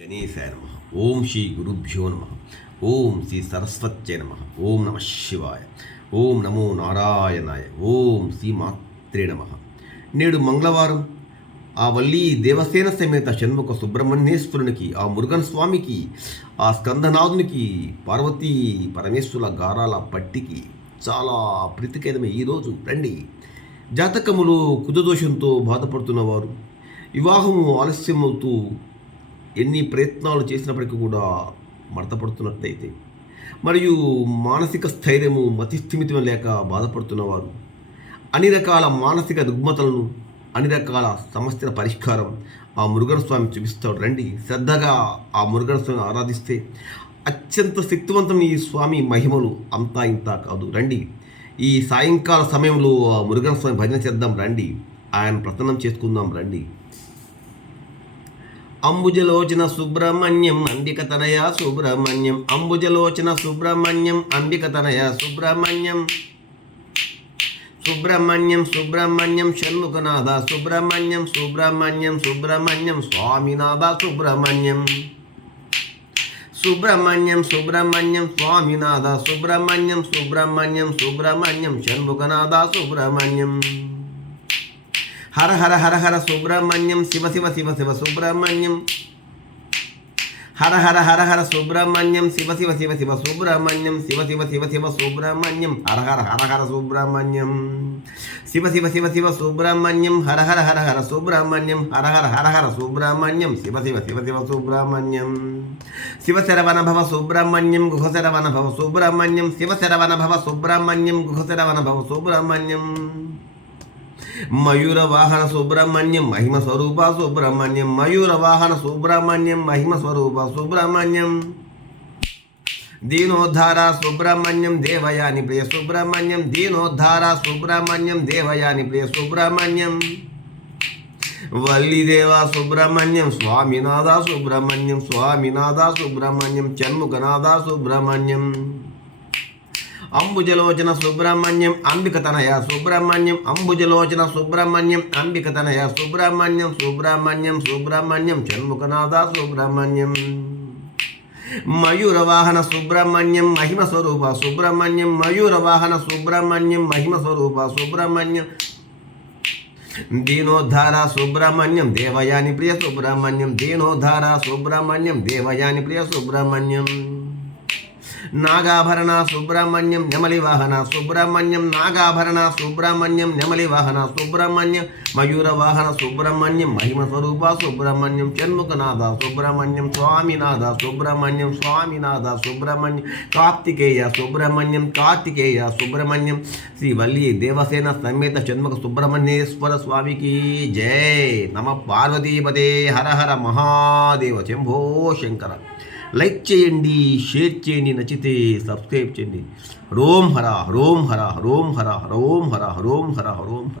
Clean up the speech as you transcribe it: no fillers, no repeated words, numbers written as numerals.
గణేశాయ నమః. ఓం శ్రీ గురుభ్యో నమః. ఓం శ్రీ సరస్వత్యై నమః. ఓం నమ శివాయ. ఓం నమో నారాయణాయ. ఓం శ్రీ మాత్రే నమః. నేడు మంగళవారం ఆ వల్లి దేవసేన సమేత షణ్ముఖ సుబ్రహ్మణ్యేశ్వరునికి, ఆ మురుగన్ స్వామికి, ఆ స్కందనాథునికి, పార్వతీ పరమేశ్వరుల గారాల పట్టికి చాలా ప్రీతికరమే ఈరోజు. రండి. జాతకములో కుజదోషంతో బాధపడుతున్నవారు, వివాహము ఆలస్యమవుతూ ఎన్ని ప్రయత్నాలు చేసినప్పటికీ కూడా మడతపడుతున్నట్లయితే, మరియు మానసిక స్థైర్యము మతిస్థిమితం లేక బాధపడుతున్నవారు, అన్ని రకాల మానసిక రుగ్మతలను, అన్ని రకాల సమస్యల పరిష్కారం ఆ మురుగన్ స్వామి చూపిస్తాడు. రండి. శ్రద్ధగా ఆ మురుగన్ స్వామిని ఆరాధిస్తే అత్యంత శక్తివంతమైన ఈ స్వామి మహిమలు అంతా ఇంత కాదు. రండి. ఈ సాయంకాల సమయంలో ఆ మురుగన్ స్వామి భజన చేద్దాం. రండి. ఆయన ప్రసన్నం చేసుకుందాం. రండి. అంబుజలోచన సుబ్రహ్మణ్యం అంబికతనయ సుబ్రహ్మణ్యం, అంబుజలోచన సుబ్రహ్మణ్యం అంబికతనయ సుబ్రహ్మణ్యం, సుబ్రహ్మణ్యం సుబ్రహ్మణ్యం షణ్ముఖనాథ సుబ్రహ్మణ్యం, సుబ్రహ్మణ్యం సుబ్రహ్మణ్యం స్వామినాథ సుబ్రహ్మణ్యం, సుబ్రహ్మణ్యం సుబ్రహ్మణ్యం స్వామినాథ సుబ్రహ్మణ్యం, సుబ్రహ్మణ్యం సుబ్రహ్మణ్యం షణ్ముఖనాథ సుబ్రహ్మణ్యం. హర హర హర హర సుబ్రహ్మణ్యం, శివ శివ శివ శివ సుబ్రహ్మణ్యం, హర హర హర హర సుబ్రహ్మణ్యం, శివ శివ శివ శివ సుబ్రహ్మణ్యం, శివ శివ శివ శివ సుబ్రహ్మణ్యం, హర హర హర హర సుబ్రహ్మణ్యం, శివ శివ శివ శివ సుబ్రహ్మణ్యం, హర హర హర హర సుబ్రహ్మణ్యం, హర హర హర హర సుబ్రహ్మణ్యం, శివ శివ శివ శివ సుబ్రహ్మణ్యం, శివ శరవణ భవ సుబ్రహ్మణ్యం, గుహ శరవణ భవ సుబ్రహ్మణ్యం, శివ శరవణ భవ సుబ్రహ్మణ్యం, గుహ శరవణ భవ సుబ్రహ్మణ్యం, మయూర వాహన సుబ్రహ్మణ్యం మహిమ స్వరూప సుబ్రహ్మణ్యం, మయూర వాహన సుబ్రహ్మణ్యం మహిమ స్వరూప సుబ్రహ్మణ్యం, దీనోద్ధార సుబ్రహ్మణ్యం దేవయాని ప్రియ సుబ్రహ్మణ్యం, దీనోద్ధార సుబ్రహ్మణ్యం దేవయాని ప్రియ సుబ్రహ్మణ్యం, వల్లిదేవ సుబ్రహ్మణ్యం స్వామినాథ సుబ్రహ్మణ్యం, స్వామినాథ సుబ్రహ్మణ్యం షణ్ముఖనాథ సుబ్రహ్మణ్యం, అంబుజలోచన సుబ్రహ్మణ్యం అంబికతనయ సుబ్రహ్మణ్యం, అంబుజలోచన సుబ్రహ్మణ్యం అంబికతనయ సుబ్రహ్మణ్యం, సుబ్రహ్మణ్యం సుబ్రహ్మణ్యం షణ్ముఖనాథ సుబ్రహ్మణ్యం, మయూరవాహన సుబ్రహ్మణ్యం మహిమ స్వరూప సుబ్రహ్మణ్యం, మయూరవాహన సుబ్రహ్మణ్యం మహిమ స్వరూప సుబ్రహ్మణ్యం, దీనోద్ధార సుబ్రహ్మణ్యం దేవయాని ప్రియ సుబ్రహ్మణ్యం, దీనోద్ధార సుబ్రహ్మణ్యం దేవయాని ప్రియ సుబ్రహ్మణ్యం, నాగాభరణ సుబ్రహ్మణ్యం నెమలి వాహన సుబ్రహ్మణ్యం, నాగాభరణ సుబ్రహ్మణ్యం నెమలి వాహన సుబ్రహ్మణ్యం, మయూర వాహన సుబ్రహ్మణ్యం మహిమ స్వరూప సుబ్రహ్మణ్యం, షణ్ముఖనాథ సుబ్రహ్మణ్యం, స్వామినాథ సుబ్రహ్మణ్యం, స్వామినాథ సుబ్రహ్మణ్యం, కార్తికేయ సుబ్రహ్మణ్యం, కార్తికేయ సుబ్రహ్మణ్యం, శ్రీ వల్లి దేవసేన సమేత షణ్ముఖ సుబ్రహ్మణ్యేశ్వర స్వామికి జై. నమ పార్వతీపదే. హర హర మహాదేవ. శంభో శంకర. లైక్ చేయండి, షేర్ చేయండి, నచ్చితే సబ్స్క్రైబ్ చేయండి. హరోం హర హరోం హర హరోం హర హరోం హర హరోం హర హరోం.